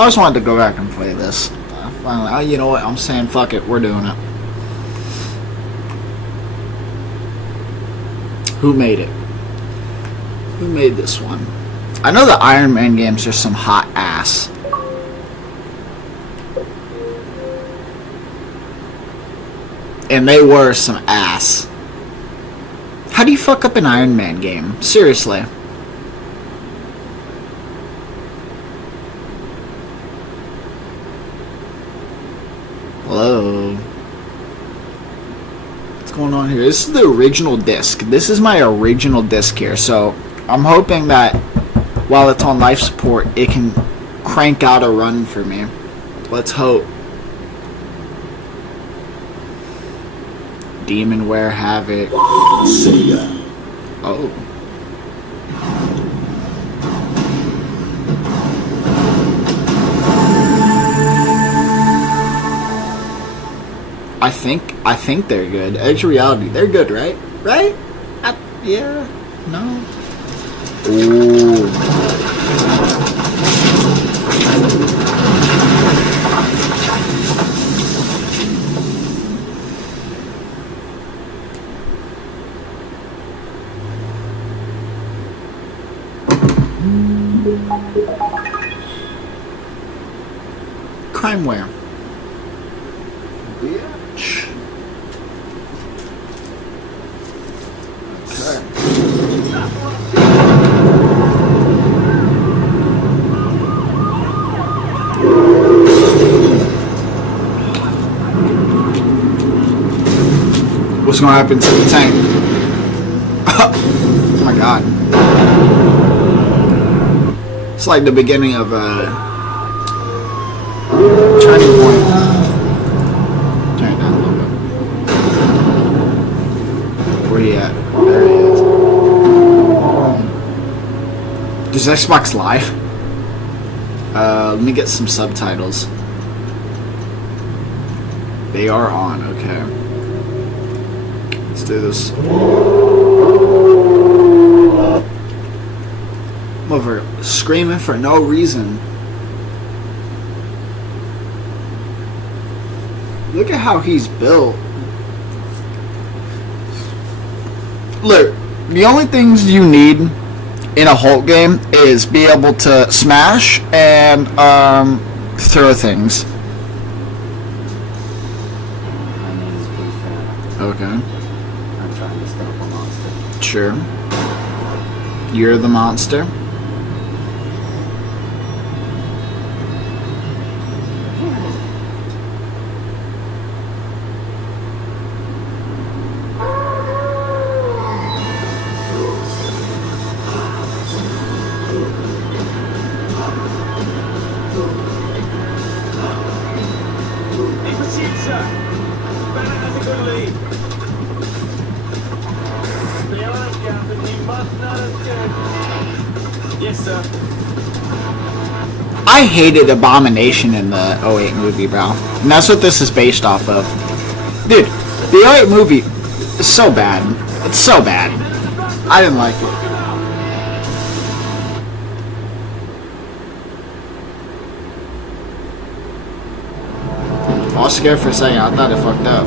I just wanted to go back and play this. Finally, you know what? I'm saying fuck it. We're doing it. Who made it? Who made this one? I know the Iron Man games are some hot ass. And they were some ass. How do you fuck up an Iron Man game? Seriously. Hello. What's going on here? This is the original disc. This is my original disc here. So I'm hoping that while it's on life support, it can crank out a run for me. Let's hope. Demonware Havoc. Sega. Oh. I think they're good. Edge Reality, they're good, right? Right? Yeah. No. Ooh. Crimeware. Bitch. Okay. What's gonna happen to the tank? Oh my god. It's like the beginning of Turning Point. Turn it down a little bit. Where he at? There he is. Does Xbox Live? Let me get some subtitles. They are on, okay. Let's do this. I'm over screaming for no reason. Look at how he's built. Look, the only things you need in a Hulk game is be able to smash and throw things. My name is Big Fat. Okay. I'm trying to stop a monster. Sure. You're the monster. Yes, sir. I hated Abomination in the '08 movie, bro. And that's what this is based off of. Dude, the '08 movie is so bad. It's so bad. I didn't like it. I was scared for a second. I thought it fucked up.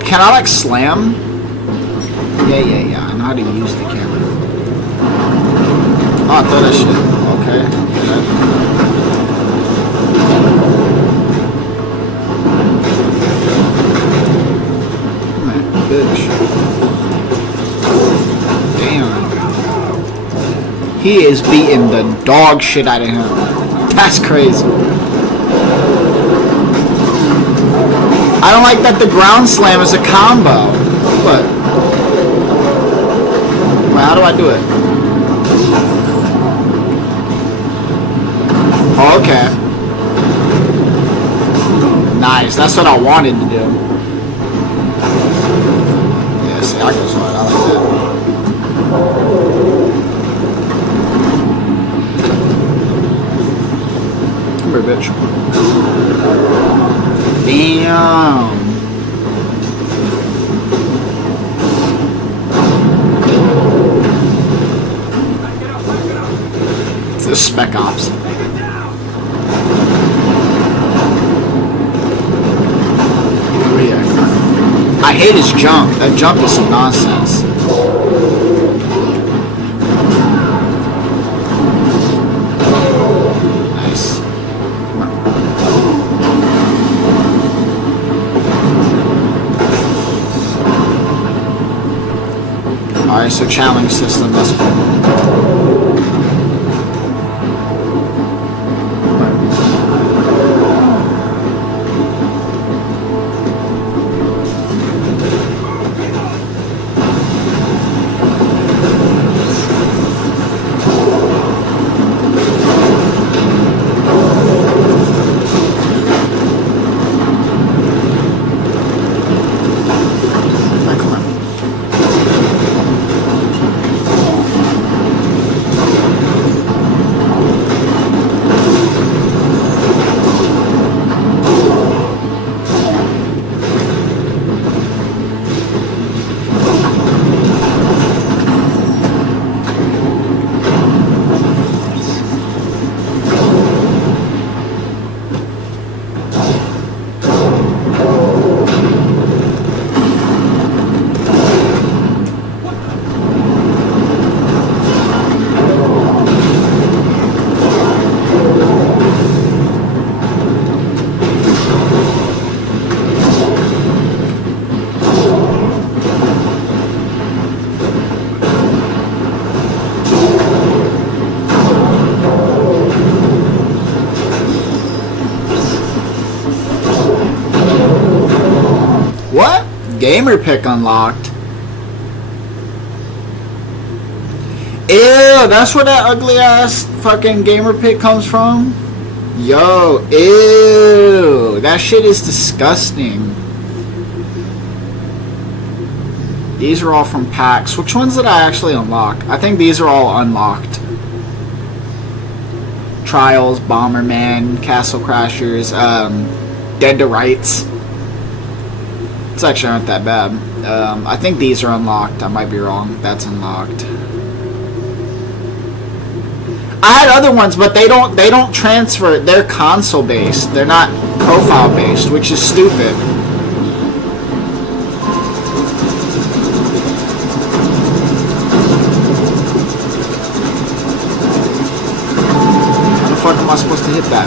Can I like slam? Yeah. I know how to use the camera. Oh, I thought I should. Okay. Man, bitch. Damn. He is beating the dog shit out of him. That's crazy. I don't like that the ground slam is a combo. What? Wait, how do I do it? Oh, okay. Nice. That's what I wanted to do. that goes hard. I like that. Come here, bitch. Damn. It's the Spec Ops. Oh yeah. I hate his jump. That jump is some nonsense. Nice. Alright, so challenge system, that's cool. What? Gamer pick unlocked. Ew, that's where that ugly ass fucking gamer pick comes from? Yo, ew. That shit is disgusting. These are all from packs. Which ones did I actually unlock? I think these are all unlocked. Trials, Bomberman, Castle Crashers, Dead to Rights. It's actually aren't that bad. I think these are unlocked. I might be wrong. That's unlocked. I had other ones, but they don't transfer. They're console based. They're not profile based, which is stupid. How the fuck am I supposed to hit that?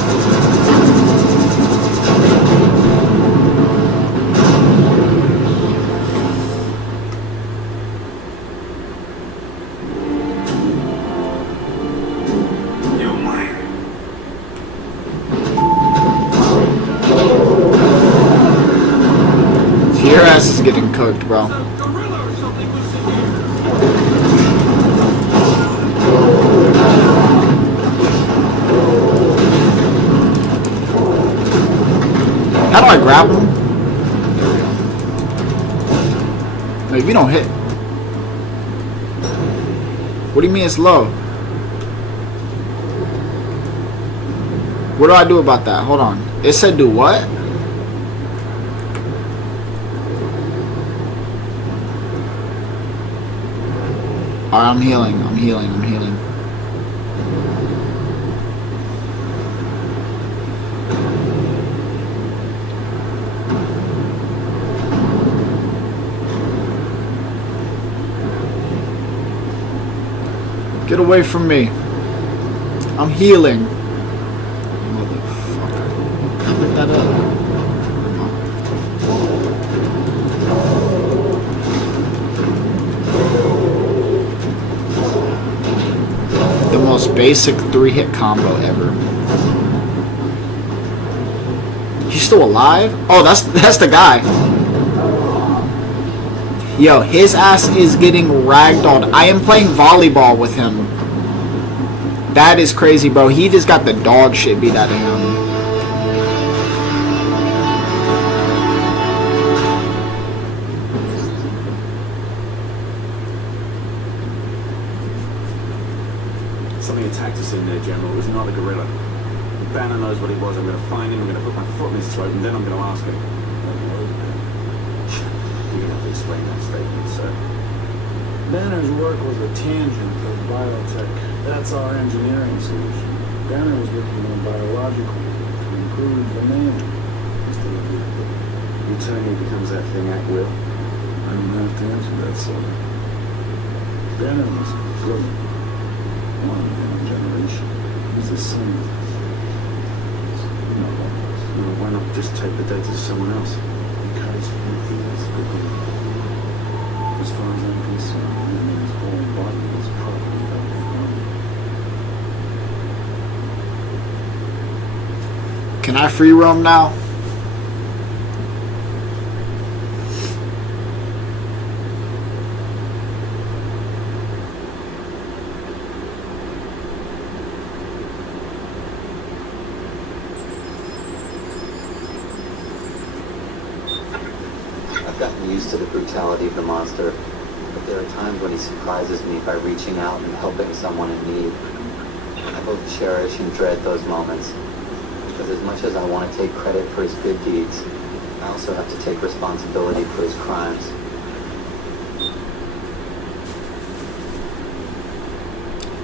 Your ass is getting cooked, bro. How do I grab him? There we go. Maybe you don't hit. What do you mean it's low? What do I do about that? Hold on. It said do what? Alright, I'm healing. Get away from me. I'm healing. Motherfucker. Pick that up. The most basic 3-hit combo ever. He's still alive? Oh, that's the guy. Yo, his ass is getting ragdolled. I am playing volleyball with him. That is crazy, bro. He just got the dog shit beat out of him. Listen there, General, it was not a gorilla. Banner knows what he was. I'm going to find him, I'm going to put my foot in his throat, and then I'm going to ask him. You're going to have to explain that statement, sir. Banner's work was a tangent of biotech. That's our engineering solution. Banner was working on biological to improve the man instead of the equipment. You telling me he becomes that thing at will? I don't have to answer that, sir. Banner was brilliant. One in a generation. He's a scientist. You know that. Well, why not just take the data to someone else? Because he is the data. As far as I'm concerned, that man's whole body is property of the army. Can I free roam now? I've gotten used to the brutality of the monster, but there are times when he surprises me by reaching out and helping someone in need. I both cherish and dread those moments, because as much as I want to take credit for his good deeds, I also have to take responsibility for his crimes.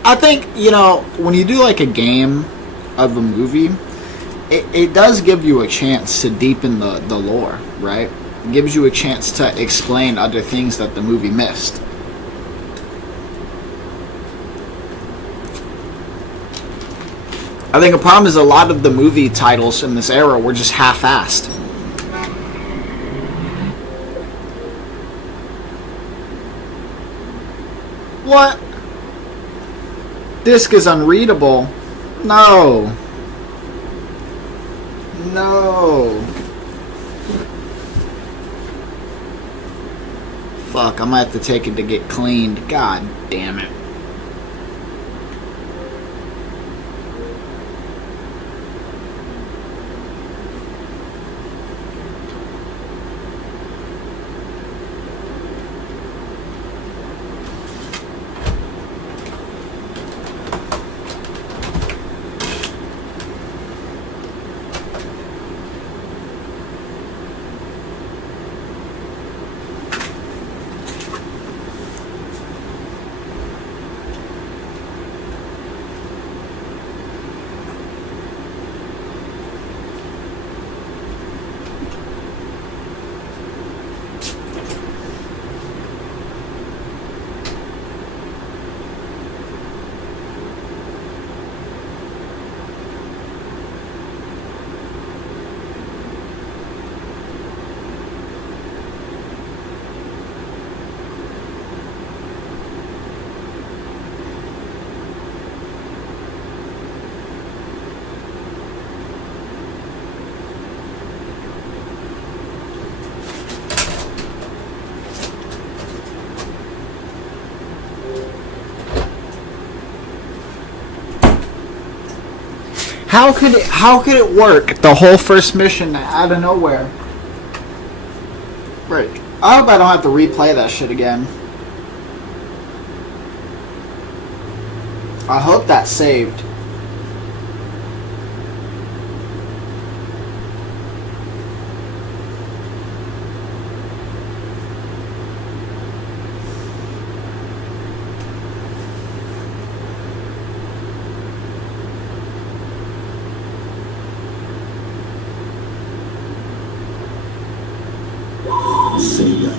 I think, when you do like a game of a movie, it does give you a chance to deepen the lore, right? It gives you a chance to explain other things that the movie missed. I think a problem is a lot of the movie titles in this era were just half-assed. What? Disc is unreadable. No. No. Fuck, I'm gonna have to take it to get cleaned. God damn it. How could it work the whole first mission out of nowhere? Right. I hope I don't have to replay that shit again. I hope that's saved. Sega.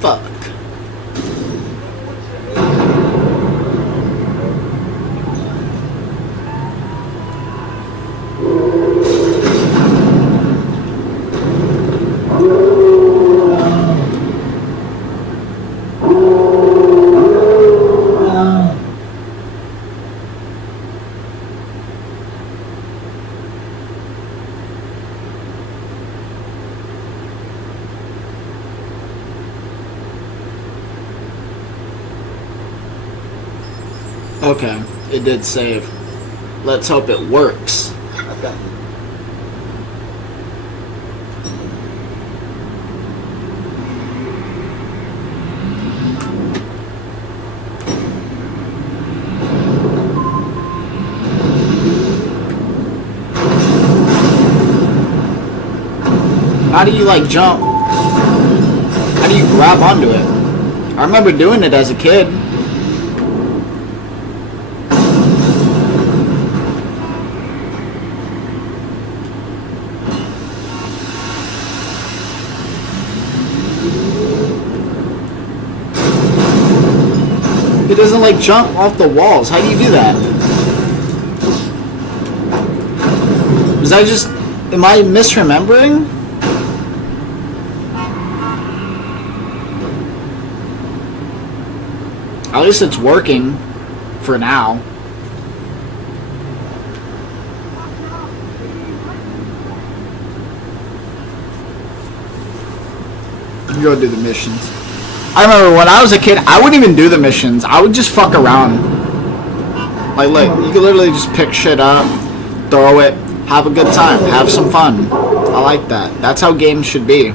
Fuck. Okay, it did save. Let's hope it works. I've got you. How do you like jump? How do you grab onto it? I remember doing it as a kid. It doesn't like jump off the walls. How do you do that? Was I just... Am I misremembering? At least it's working for now. Go do the missions. I remember when I was a kid, I wouldn't even do the missions. I would just fuck around. Like, you could literally just pick shit up, throw it, have a good time, have some fun. I like that. That's how games should be.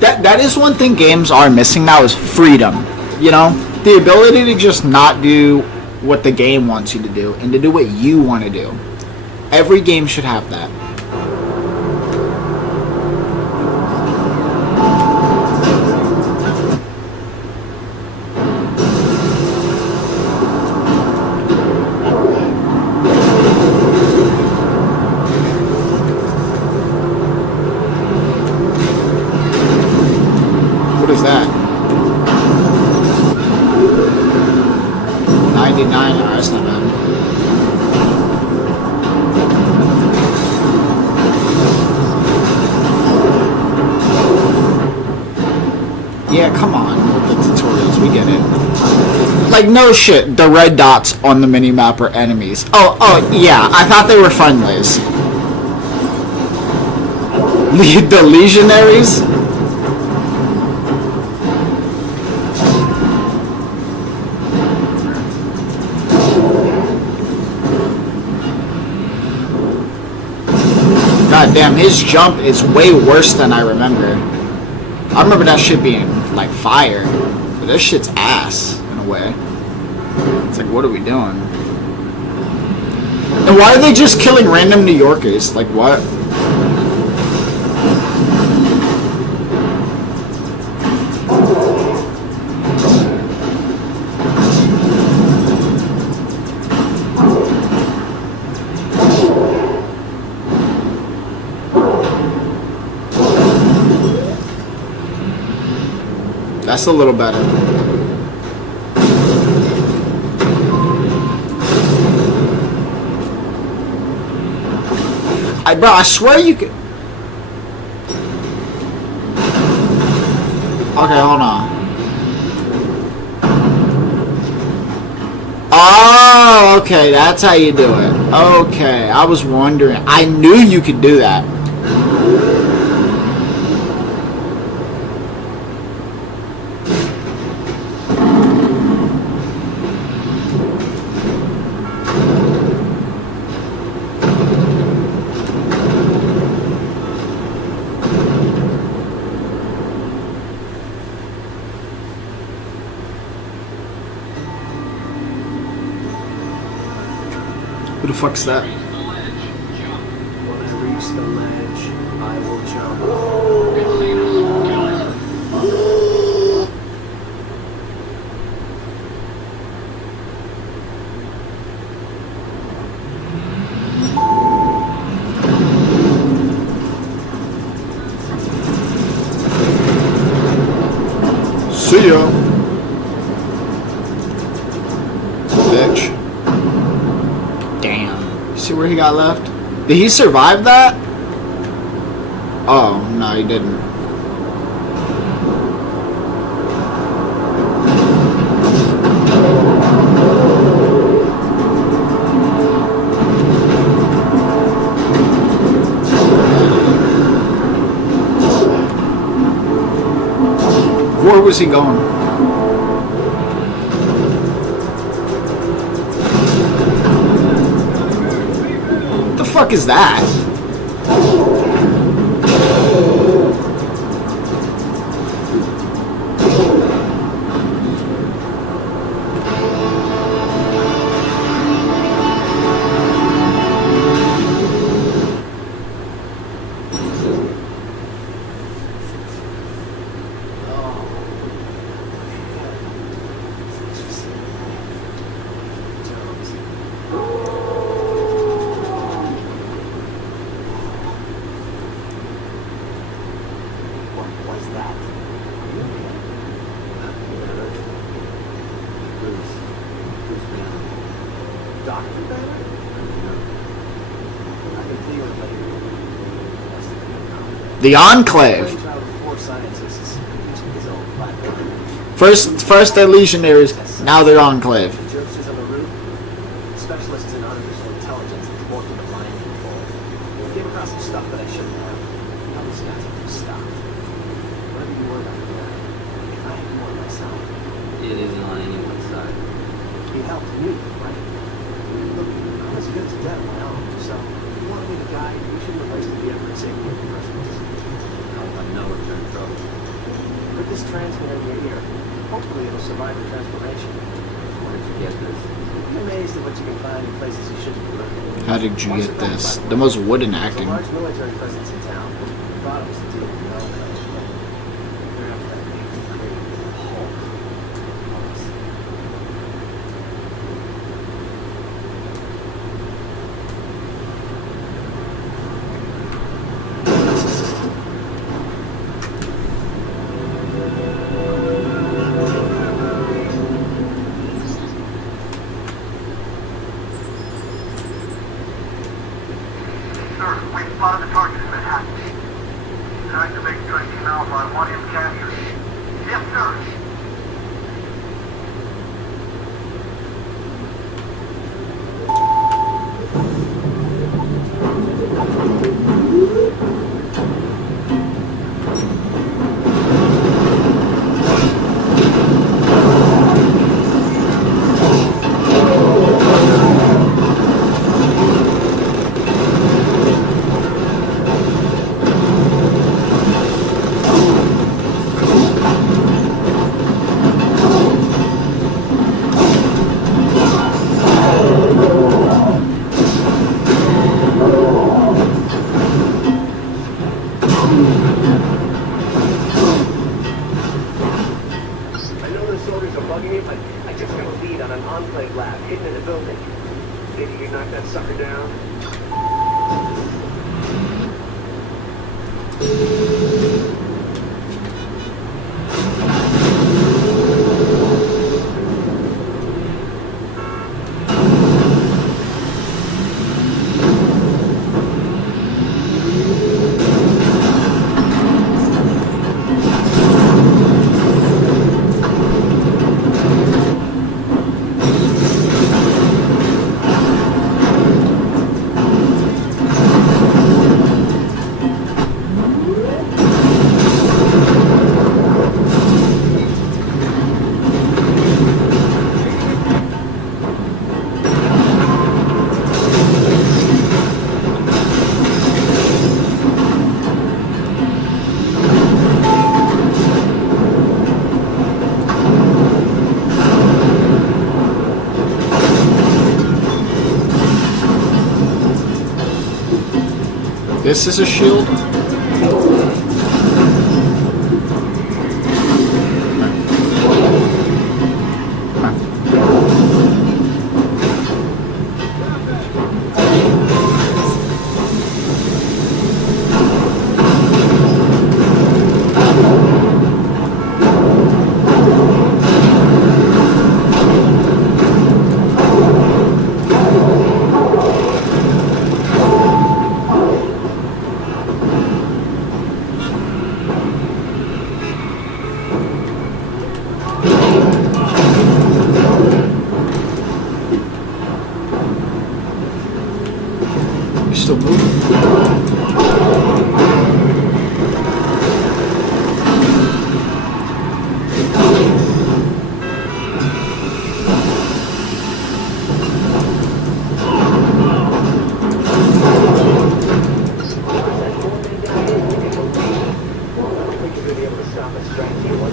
That is one thing games are missing now is freedom. You know? The ability to just not do what the game wants you to do and to do what you want to do. Every game should have that. What is that? 99? Oh, that's not bad. Yeah, come on with the tutorials, we get it. Like, no shit, the red dots on the minimap are enemies. Oh, yeah, I thought they were friendlies. The legionaries? God damn, his jump is way worse than I remember. I remember that shit being like fire, but this shit's ass in a way. It's like, what are we doing? And why are they just killing random New Yorkers? Like, what? That's a little better. Bro, I swear you could... Okay, hold on. Oh, okay, that's how you do it. Okay, I was wondering. I knew you could do that. Who the fuck's that? When I reach the ledge, I will jump. See ya. Bitch. Damn. See where he got left? Did he survive that? Oh, no, he didn't. Where was he going? What the fuck is that? Dr. Banner? I can feel it later. The Enclave. First they're Legionnaires, now they're Enclave. The jokesters on the roof, specialists in artificial intelligence that's working the mind control. Came across some stuff that I shouldn't have. How these guys are gonna stop. Whatever you worry about that, if I had more myself, It isn't on anyone's side. it helped me, right? Look, I'm as good as dead on my own, so if you want to be the guy, you shouldn't have wasted the effort saving me in the first place. I know if you're in trouble. Put this transmitter in your ear. Hopefully it'll survive the transformation. Where did you get this? Be amazed at what you can find in places you shouldn't be looking. How did you get this? The most wooden acting. There's a large military presence in town. We thought it was the deal with Melville, but they're after that big crazy Hulk. Sir, we spotted the target in Manhattan. He's activating 13 Alpha. I want him captured. Yes, sir. I know the soldiers are bugging you, but I just got a lead on an enclave lab hidden in the building. Think you can knock that sucker down? This is a shield?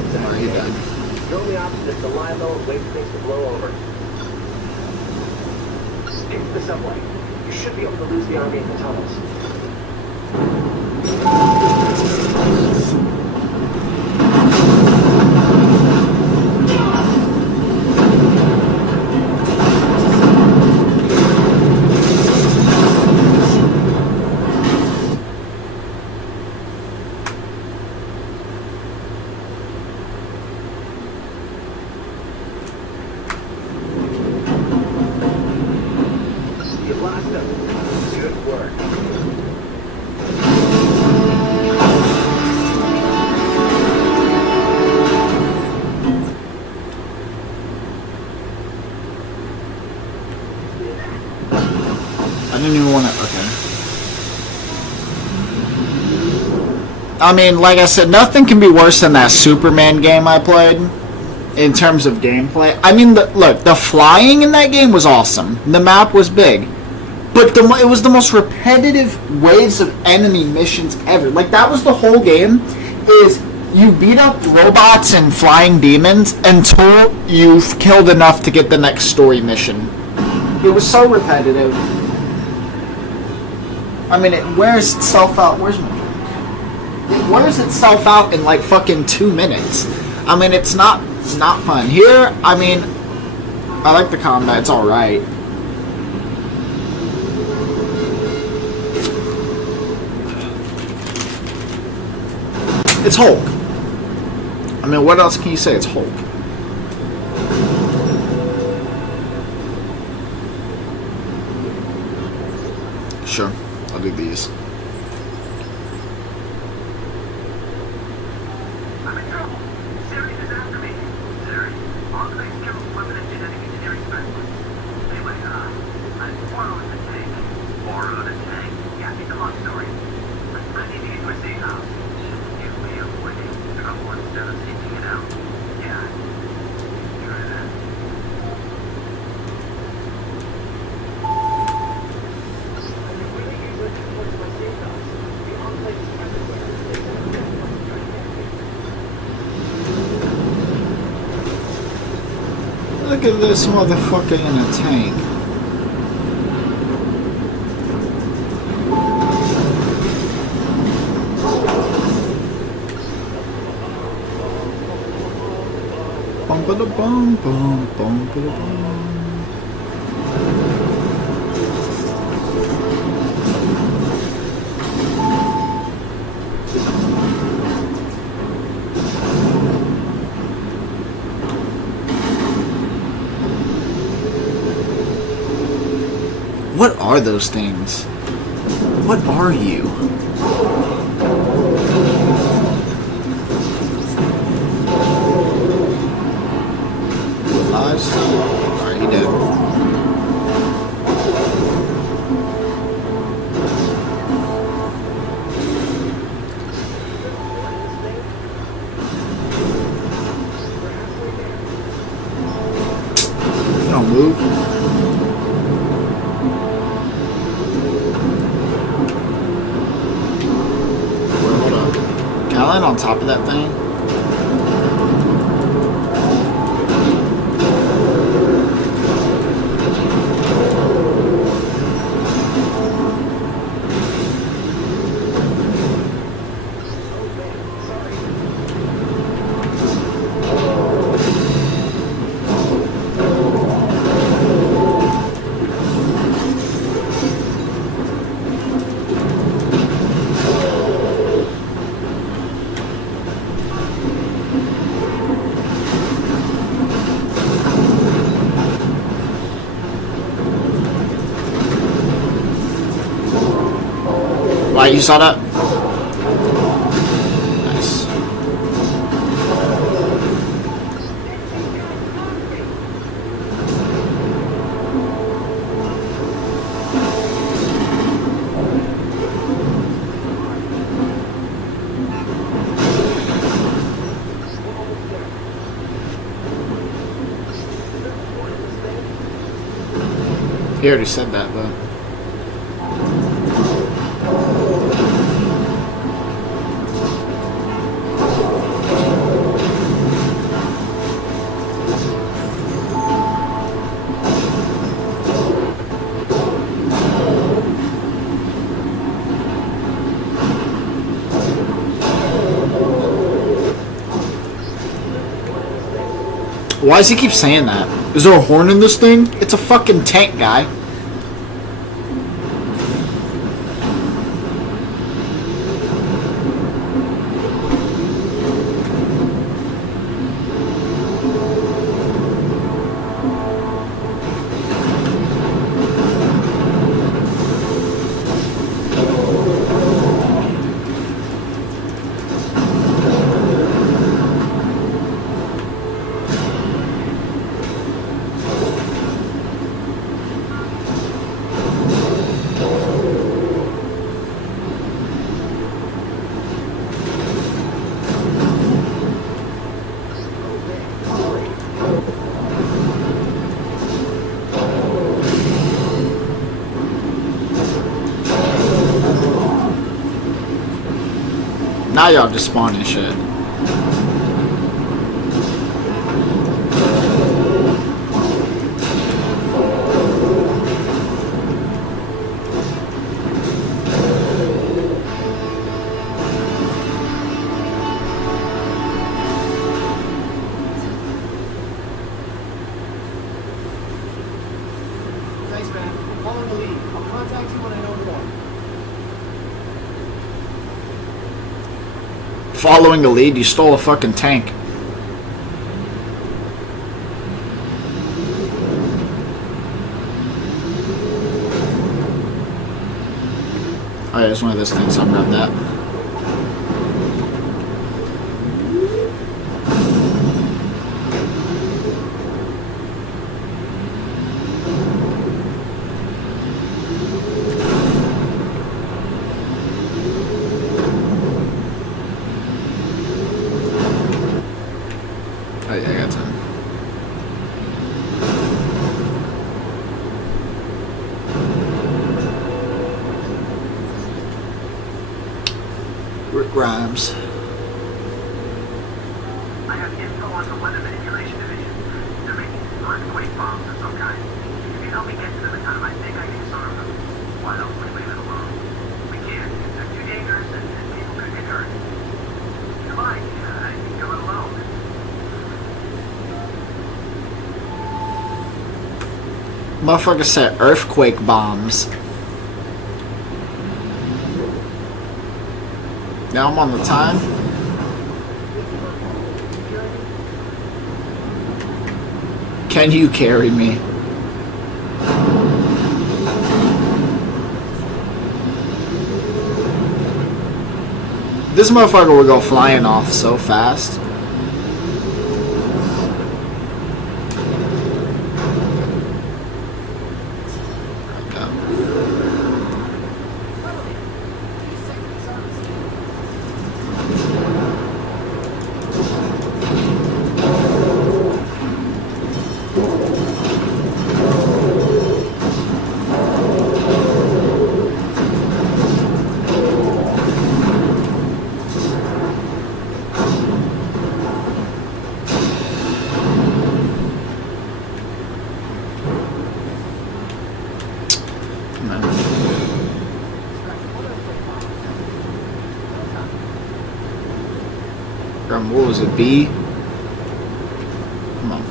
exact Alright, he case. died. The only option is to lie low and wait for things to blow over. Stick to the subway. You should be able to lose the army in the tunnels. You lost them. Good work. I didn't even want to. Okay. I mean, like I said, nothing can be worse than that Superman game I played in terms of gameplay. I mean, look, the flying in that game was awesome. The map was big. But it was the most repetitive waves of enemy missions ever. Like, that was the whole game, is you beat up robots and flying demons until you've killed enough to get the next story mission. It was so repetitive. I mean, it wears itself out. Where's my drink? It wears itself out in like fucking 2 minutes. I mean, it's not fun. Here, I mean, I like the combat. It's all right. It's Hulk. I mean, what else can you say? It's Hulk. Sure, I'll do these. I'm in trouble. Sirius is after me. Sirius, all claims chemical weapon and genetic engineering specialist. Anyway, I'm borrowing the tank. Borrow the tank? Yeah, it's a long story. I need to get to a safe house. Give me a way to go instead of seeking it out. Yeah. Try that. Look at this motherfucker in a tank. Bum ba da bum bum bum ba da bum. What are those things? What are you? Lives? Alright, he did. Don't move. Hold up. Can I land on top of that thing? Why, you saw that? Nice. He already said that, but... Why does he keep saying that? Is there a horn in this thing? It's a fucking tank, guy. Now y'all just spawning shit. Thanks, man. Follow the lead. I'll contact you when I know more. Following a lead, you stole a fucking tank. Oh yeah, it's one of those things, so I'm grabbing that. Oh yeah, I got time. Rick Grimes. I have info on the weather manipulation division. They're making earthquake bombs of some kind. If you can help me get to them in time, I think I can disarm them. Why don't we leave it alone? We can't. They're too dangerous and people could get hurt. Come on, I can do it alone. Motherfucker said earthquake bombs. Now I'm on the time. Can you carry me? This motherfucker will go flying off so fast. What was it, B? Come on.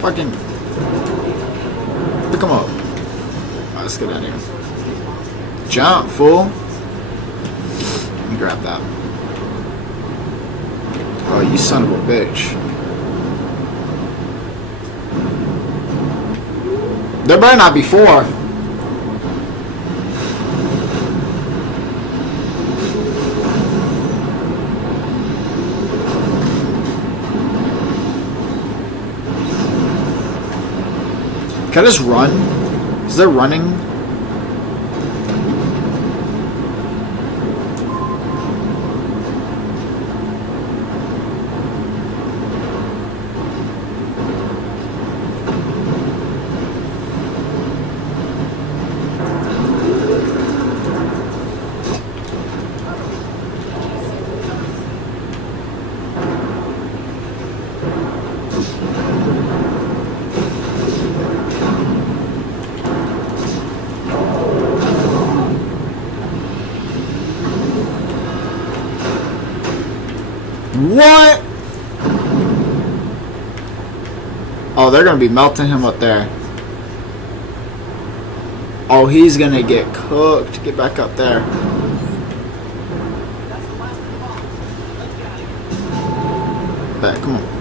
Fucking pick him up. Alright, let's get out of here. Jump, fool. Let me grab that. Oh, you son of a bitch. There better not be 4. Can I just run? Is there running? What? Oh, they're gonna be melting him up there. Oh, he's gonna get cooked. Get back up there. That's the last of the bombs. Let's get out of here. Back, come on.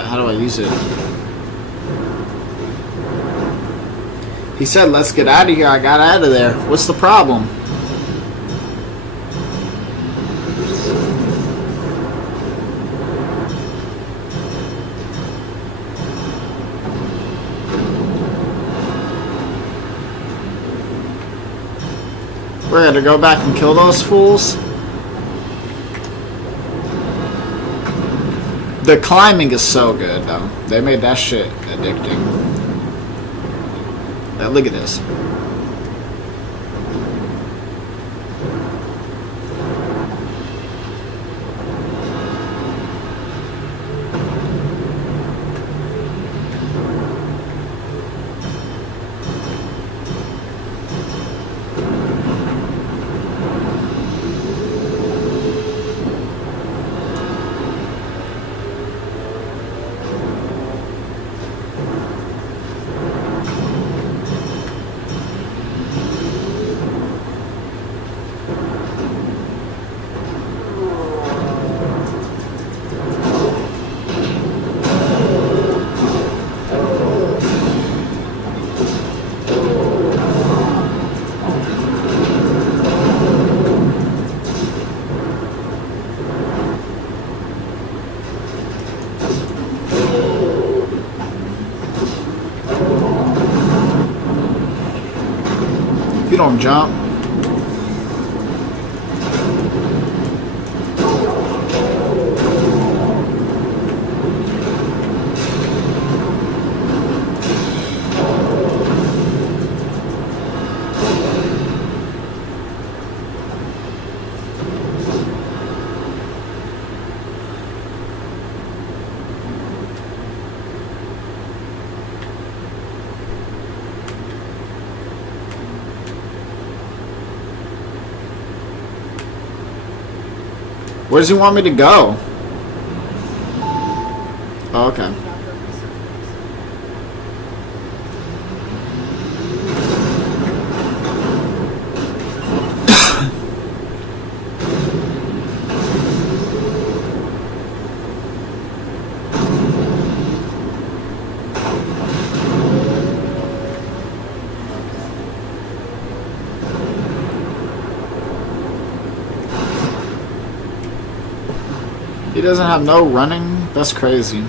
How do I use it? He said, let's get out of here. I got out of there. What's the problem? We're gonna go back and kill those fools? The climbing is so good, though. They made that shit addicting. Now, look at this. If you don't jump. Where does he want me to go? Oh, okay. He doesn't have no running? That's crazy.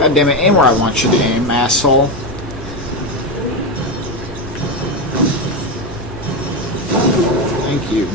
God damn it, aim where I want you to aim, asshole. Thank you.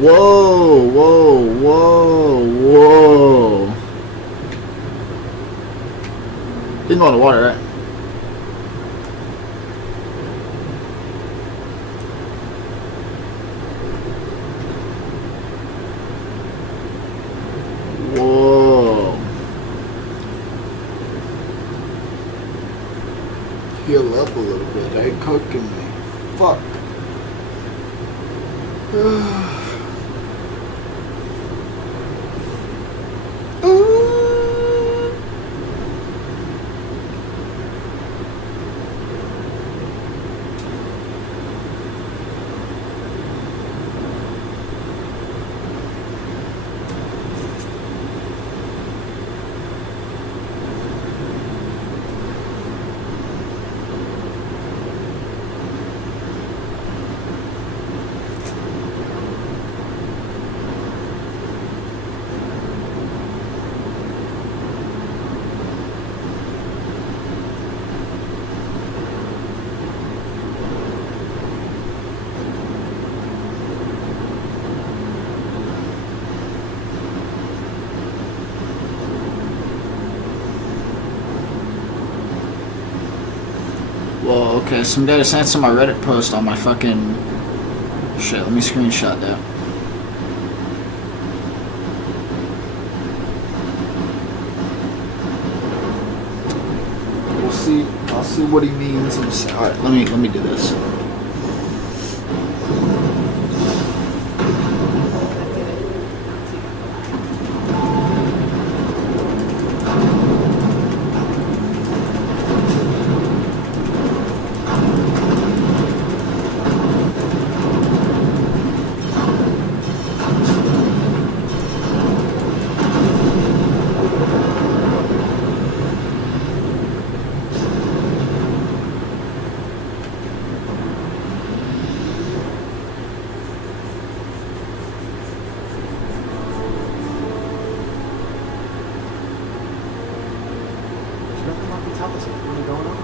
Whoa, whoa, whoa, whoa. Didn't go in the water, right? Whoa. Heal up a little bit. They cooking me. Fuck. Well, okay, some guy sent some my Reddit post on my fucking shit. Let me screenshot that. We'll see. I'll see what he means. All right, let me do this. There's nothing more to tell us what's really going on.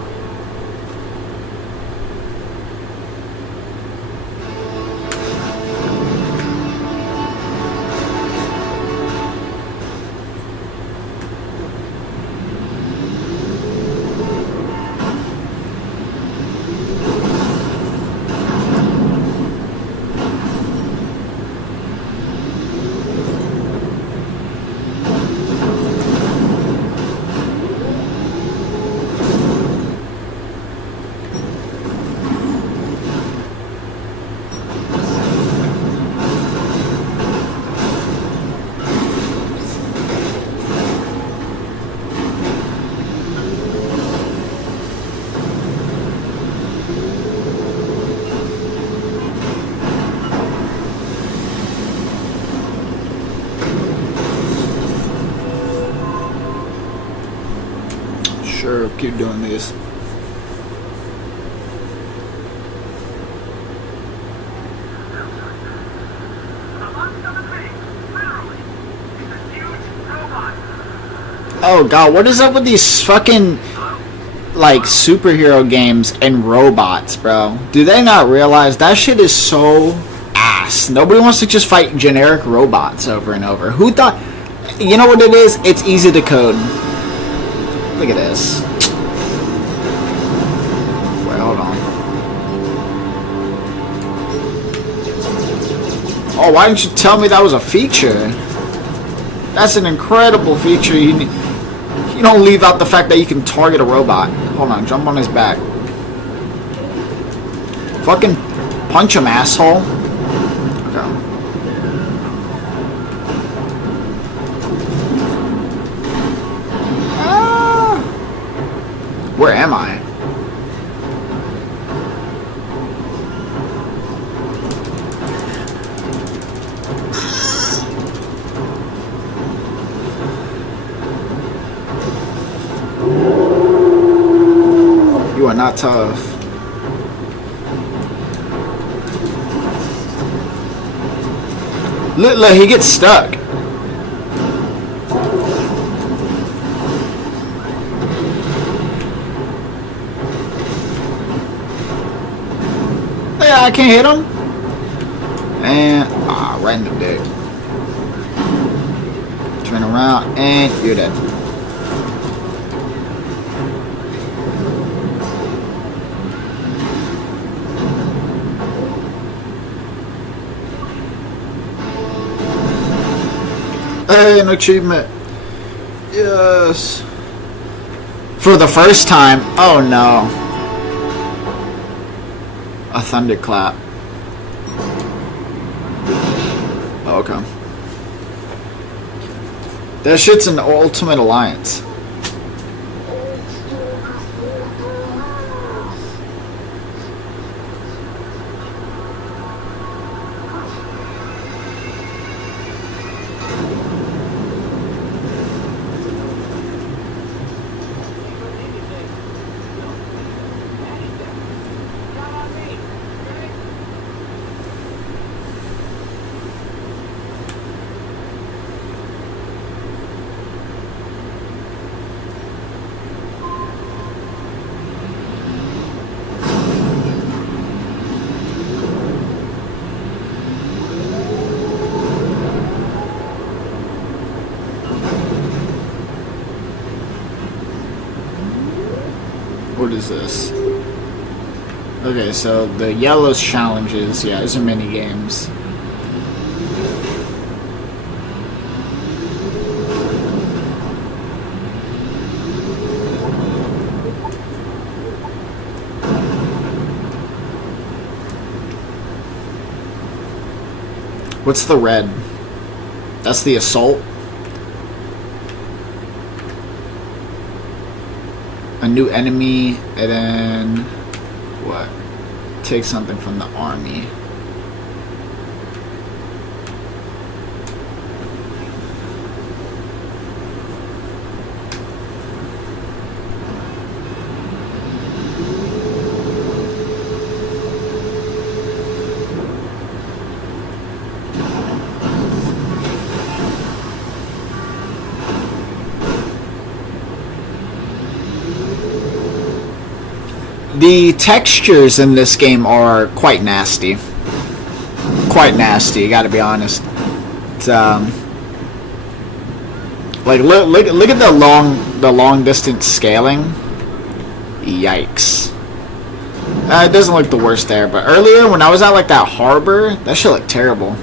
Sure, keep doing these. Oh god, what is up with these fucking like superhero games and robots, bro? Do they not realize that shit is so ass? Nobody wants to just fight generic robots over and over. Who thought? You know what it is? It's easy to code. Look at this. Wait, hold on. Oh, why didn't you tell me that was a feature? That's an incredible feature. You don't leave out the fact that you can target a robot. Hold on, jump on his back. Fucking punch him, asshole. Okay. not tough. Look, he gets stuck. Yeah, I can't hit him. And right in the dick. Turn around and you're dead. Hey, an achievement. Yes. For the first time. Oh no. A thunderclap. Oh, okay. That shit's an Ultimate Alliance. What is this? Okay, so the yellow challenges, yeah, these are mini games. What's the red? That's the assault. A new enemy, and then what? Take something from the army. The textures in this game are quite nasty. Quite nasty, gotta be honest. It's, like look at the long distance scaling. Yikes. It doesn't look the worst there, but earlier when I was at like that harbor, that shit looked terrible.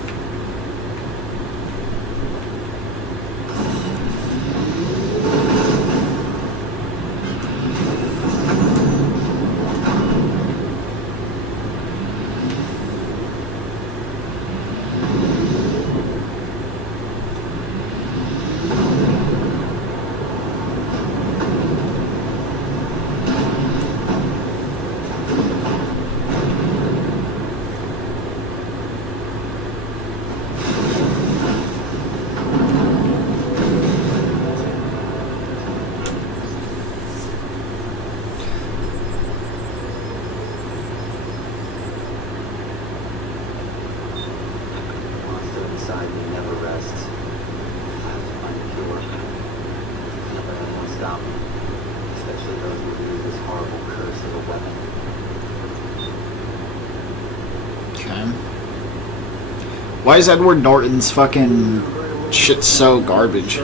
Why is Edward Norton's fucking shit so garbage?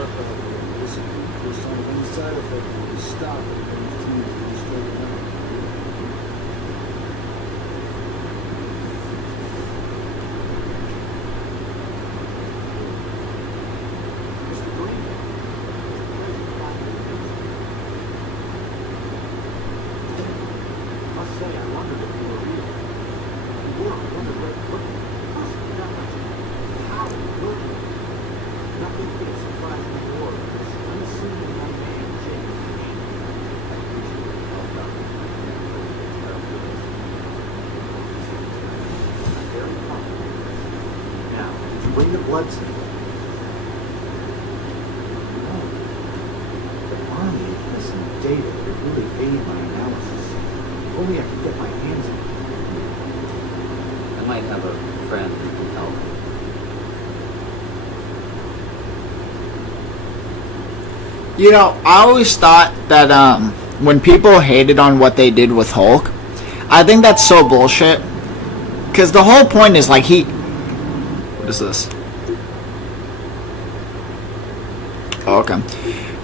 Bring the blood sample. The army has some data that really aid my analysis. get my hands on it. I might have a friend who can help. You know, I always thought that when people hated on what they did with Hulk, I think that's so bullshit. Because the whole point is like what is this? Oh, okay.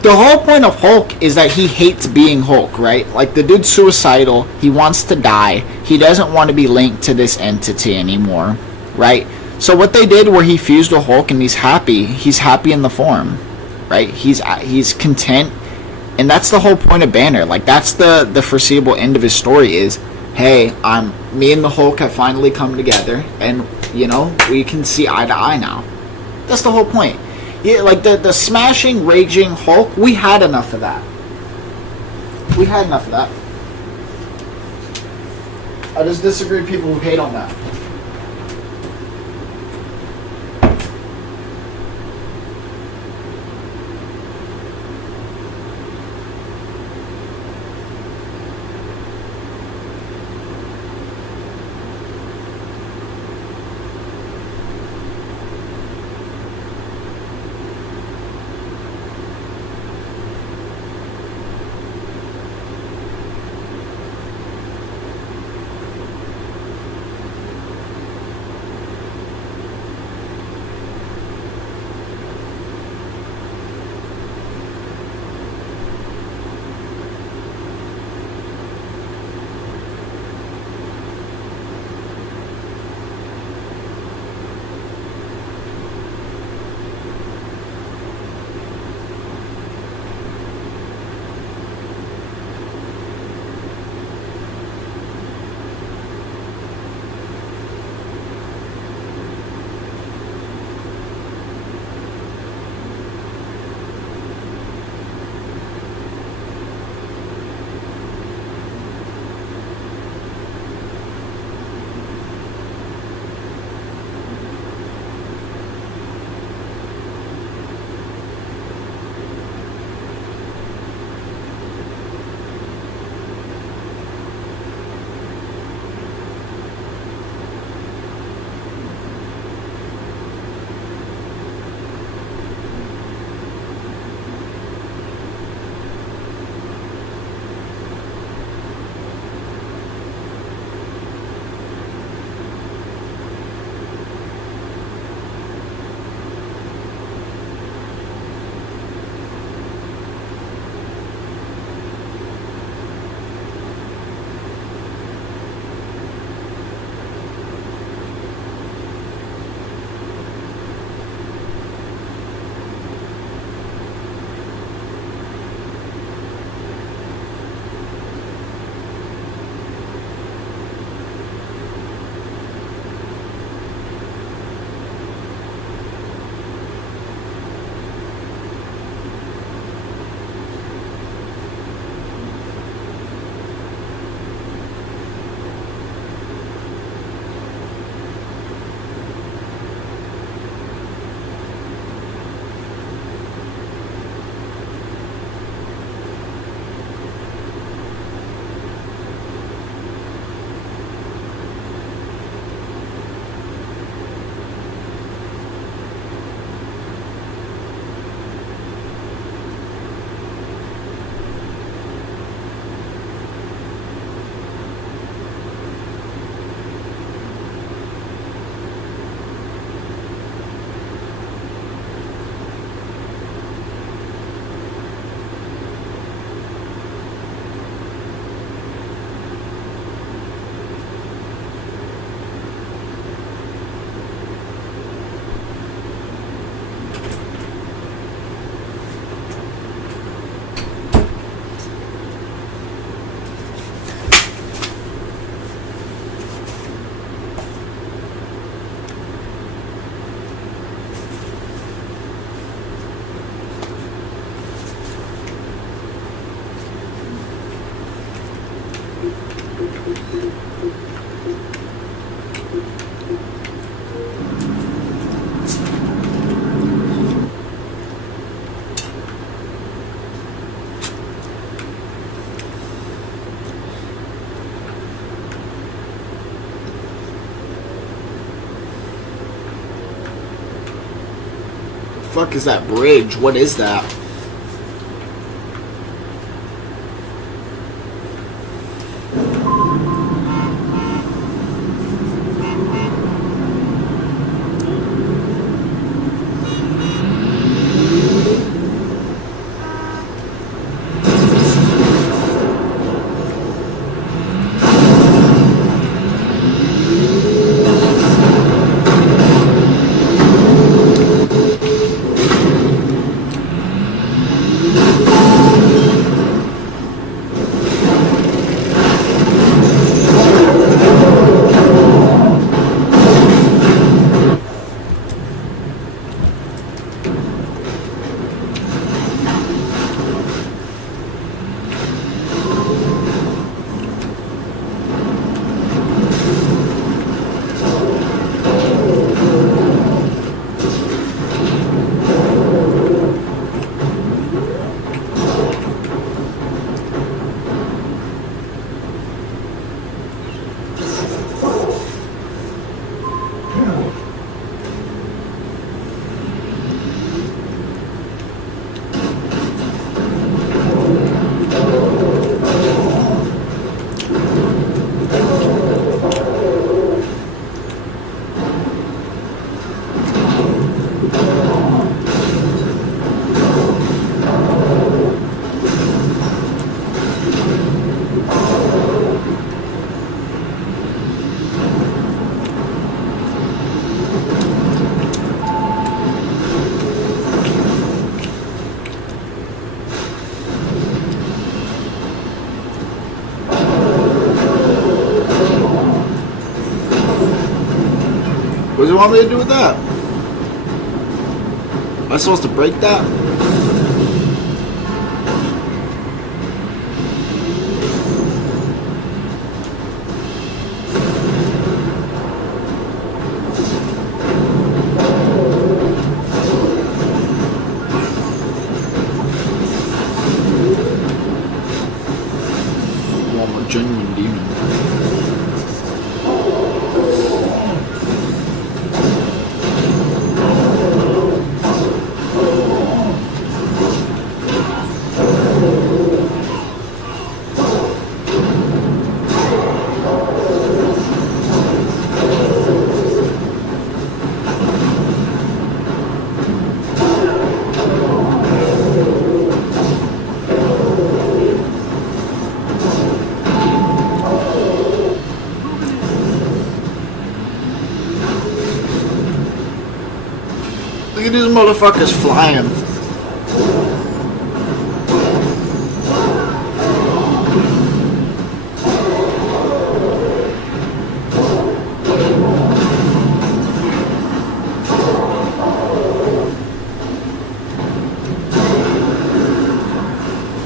The whole point of Hulk is that he hates being Hulk, right? Like, the dude's suicidal. He wants to die. He doesn't want to be linked to this entity anymore, right? So what they did where he fused with Hulk and he's happy in the form, right? He's content, and that's the whole point of Banner. Like, that's the foreseeable end of his story is, hey, me and the Hulk have finally come together, and, you know, we can see eye to eye now. That's the whole point. Yeah, like the smashing, raging Hulk, we had enough of that. We had enough of that. I just disagree with people who hate on that. fuck is that bridge? What is that? What do you want me to do with that? Am I supposed to break that? Well, I'm a genuine demon. Look at these motherfuckers flying.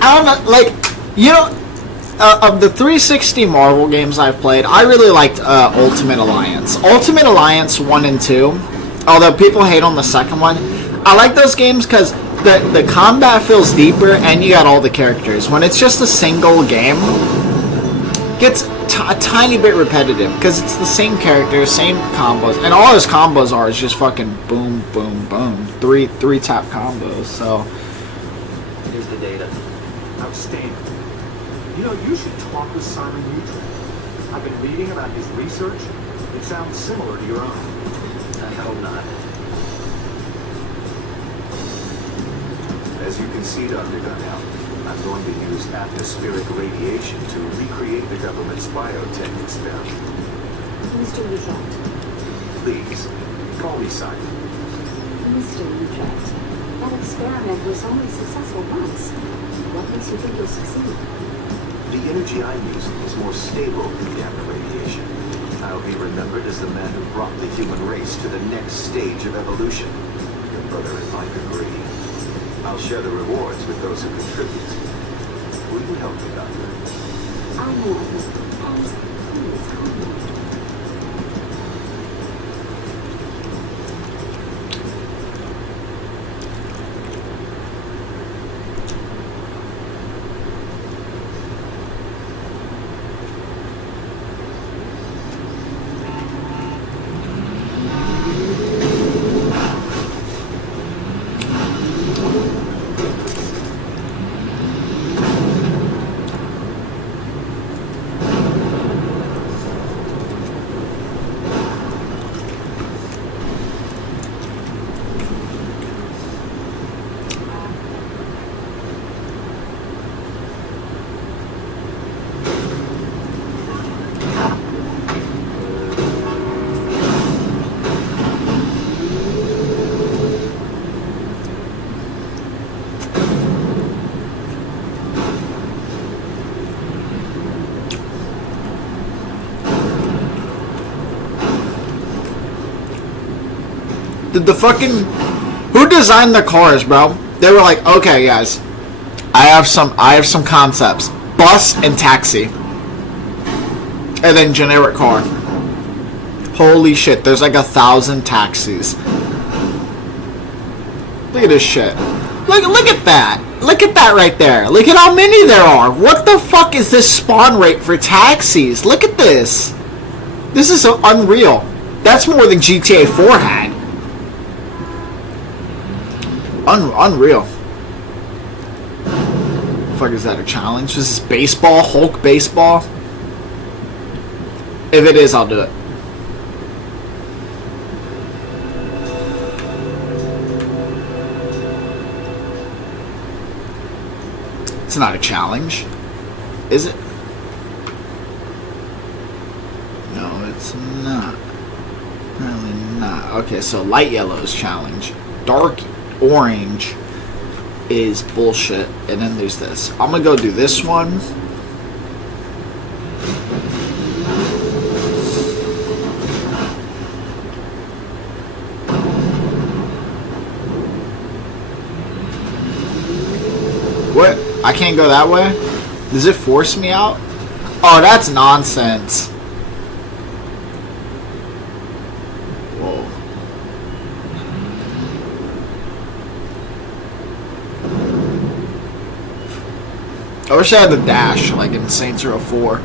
I don't know, like, you know, of the 360 Marvel games I've played, I really liked Ultimate Alliance. Ultimate Alliance 1 and 2, although people hate on the second one, I like those games because the combat feels deeper and you got all the characters. When it's just a single game, it gets a tiny bit repetitive because it's the same characters, same combos, and all his combos are is just fucking boom, boom, boom, three tap combos. So Here's the data. Outstanding. You know, you should talk with Simon Neutron. I've been reading about his research. It sounds similar to your own. I hope not. As you can see, Dr. Gunhound, I'm going to use atmospheric radiation to recreate the government's biotech experiment. Mr. Utrecht. Please, call me Simon. Mr. Utrecht, that experiment was only successful once. What makes you think you'll succeed? The energy I'm using is more stable than gamma radiation. I'll be remembered as the man who brought the human race to the next stage of evolution. Your brother and I agree. I'll share the rewards with those who contribute. Will you help me, Doctor? I know. And please help me. Did the fucking... Who designed the cars, bro? They were like, okay, guys, I have some concepts. Bus and taxi. And then generic car. Holy shit, there's like 1,000 taxis. Look at this shit. Look at that. Look at that right there. Look at how many there are. What the fuck is this spawn rate for taxis? Look at this. This is so unreal. That's more than GTA 4 had. Unreal. Fuck, is that a challenge? This is baseball? Hulk baseball? If it is, I'll do it. It's not a challenge, is it? No, it's not. Apparently not. Okay, so light yellow is challenge. Dark orange is bullshit. And then there's this. I'm gonna go do this one. What? I can't go that way? Does it force me out? Oh, that's nonsense. Whoa. I wish I had the dash, like in Saints Row 4.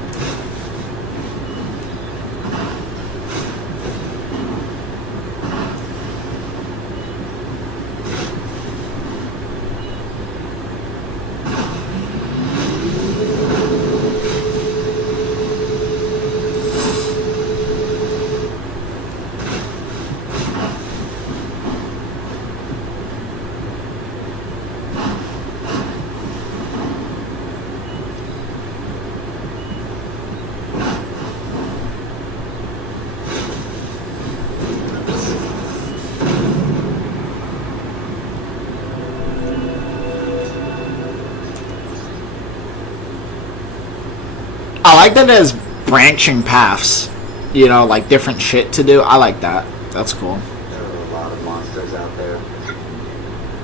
I like that it has branching paths. You know, like different shit to do. I like that. That's cool. There are a lot of monsters out there.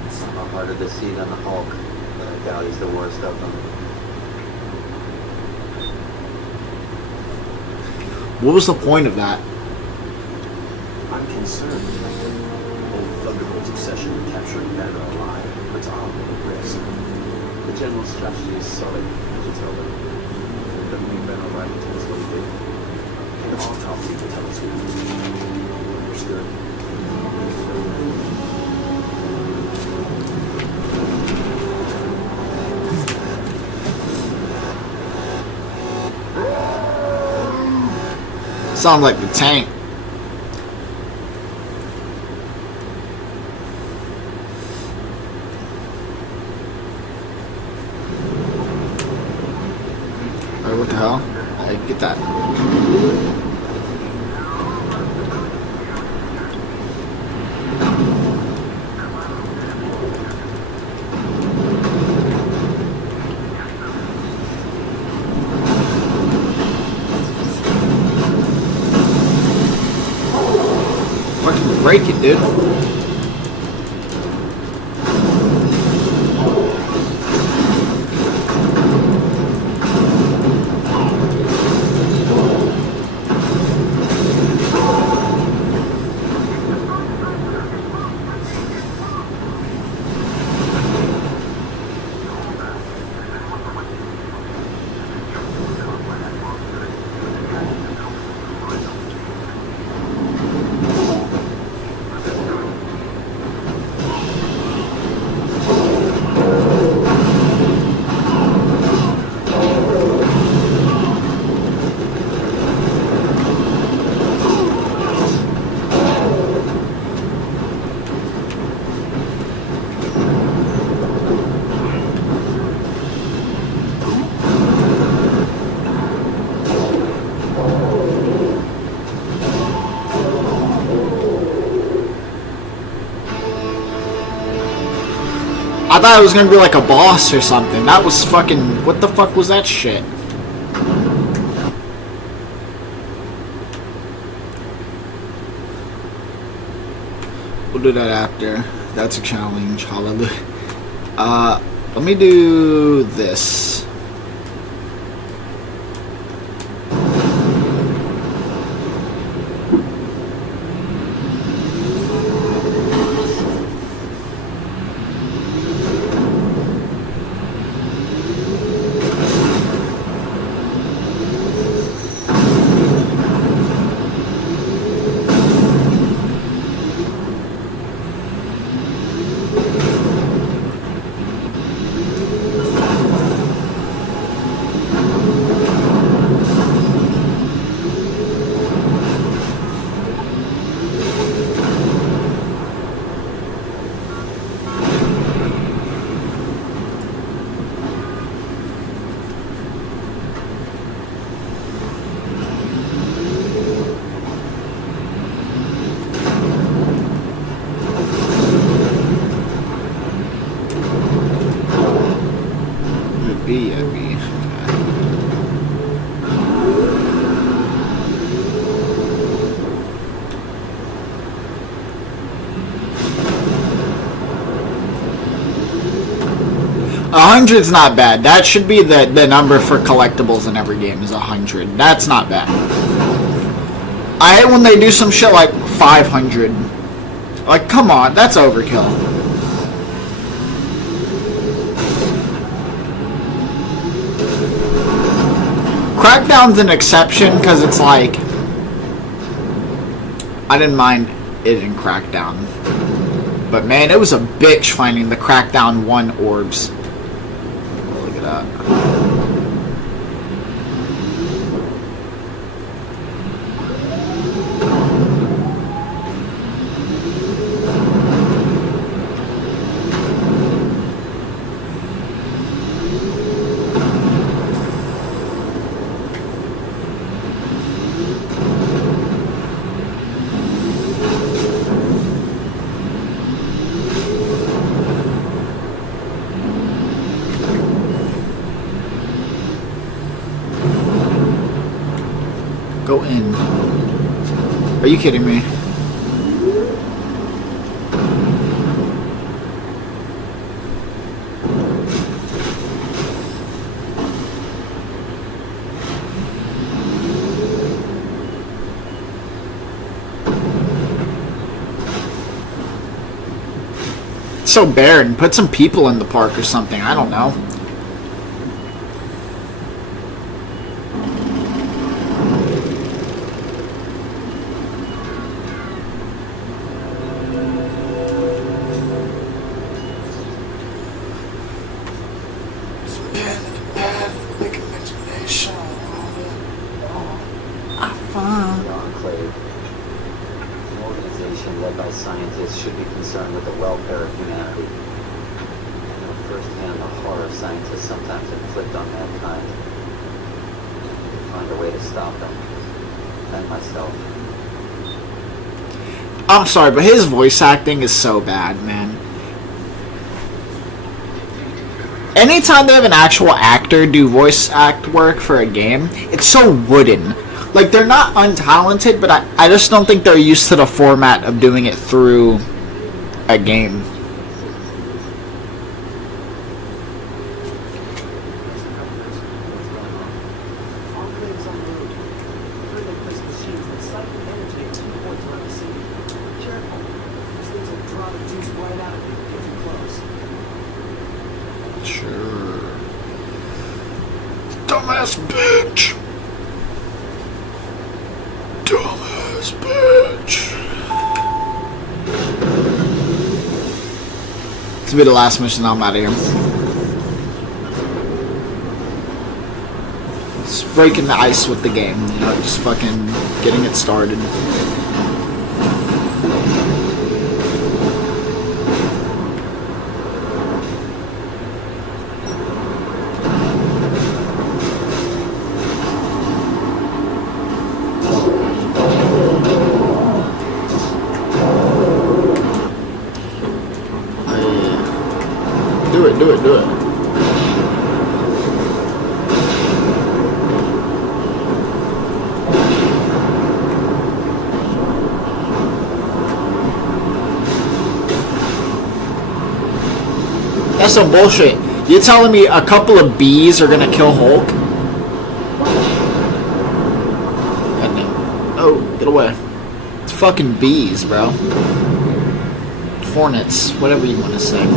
Some are harder to see than the Hulk, but I doubt he's the worst of them. What was the point of that? I'm concerned. Old Thunderbolt's obsession with capturing Banner alive puts Arm at risk. The general strategy is solid, as you tell them. It doesn't mean Banner right to us what he did. And autopsy will tell us who. Understood. Sounds like the tank. Alright, what the hell? Hey, get that. Fucking break it, dude. I thought it was gonna be like a boss or something. That was fucking... What the fuck was that shit? We'll do that after. That's a challenge. Hallelujah. Let me do this. B at me. A 100's not bad. That should be the number for collectibles in every game is 100. That's not bad. I hate when they do some shit like 500. Like, come on, that's overkill. Crackdown's an exception because it's like I didn't mind it in Crackdown, but man, it was a bitch finding the Crackdown 1 orbs. Look at that. Go in. Are you kidding me? It's so barren. Put some people in the park or something. I don't know. The Enclave, an organization led by scientists, should be concerned with the welfare of humanity. I know firsthand the horror scientists sometimes inflict on mankind. To find a way to stop them, and myself. I'm sorry, but his voice acting is so bad, man. Anytime they have an actual actor do voice act work for a game, it's so wooden. Like, they're not untalented, but I just don't think they're used to the format of doing it through a game. Enclave's on the road. Heard they placed machines that siphon energy at 2 points around the city. Careful. These things will draw the juice right out of you if you're too close. Sure. Dumbass bitch. Dumbass bitch. This will be the last mission. I'm out of here. Just breaking the ice with the game, you know, just fucking getting it started. Do it. That's some bullshit. You're telling me a couple of bees are gonna kill Hulk? Goddamn. Oh, get away. It's fucking bees, bro. Hornets, whatever you want to say.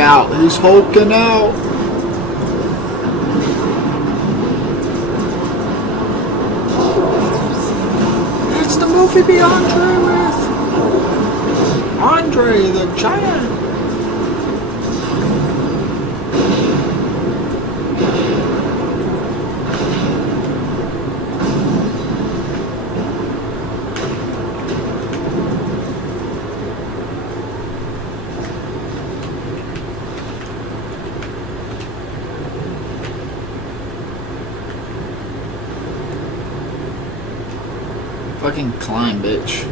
Out. He's hulking out. It's the movie be Andre with Andre the Giant. Fucking climb, bitch.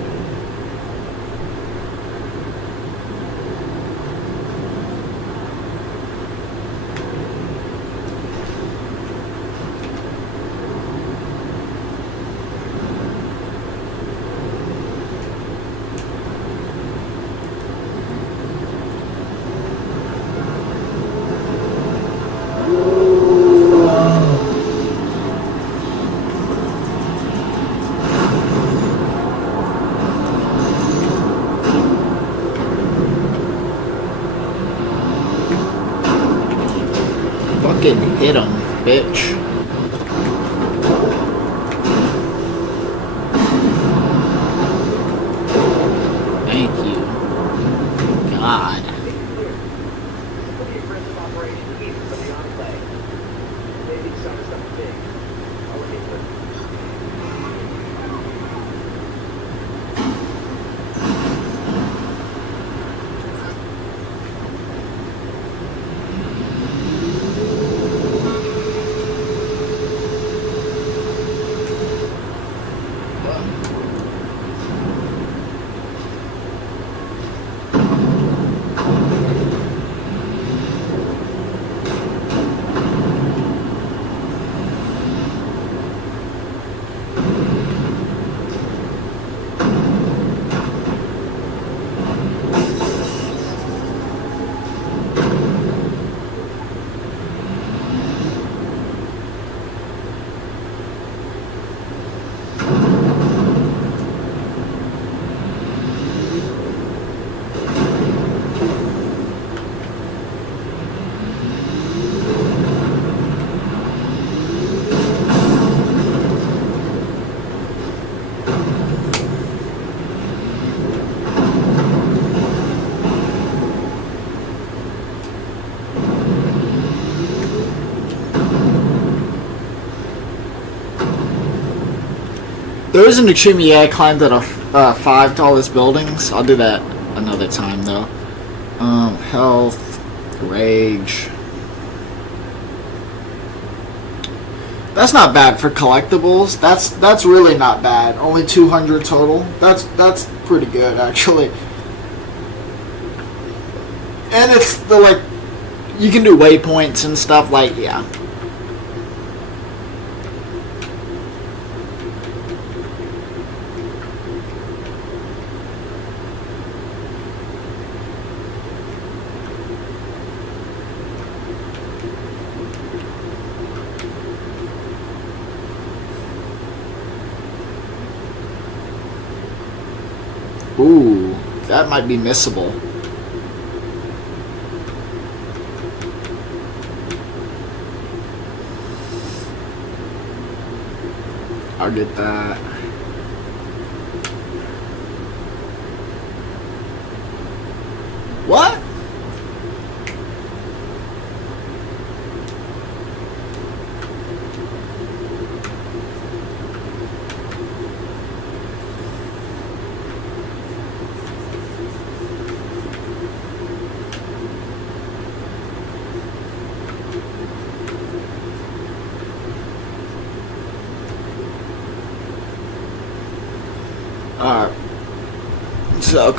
Fucking hit him, bitch. Thank you. God. Pretty aggressive operation even for the enclave. Maybe some stuff big. I'll look into it. There is an extreme I climbed at a 5 tallest buildings. I'll do that another time though. Health, rage. That's not bad for collectibles. That's really not bad. Only 200 total. That's pretty good actually. And it's the You can do waypoints and stuff like, yeah. Ooh, that might be missable. I'll get that. What? Alright. So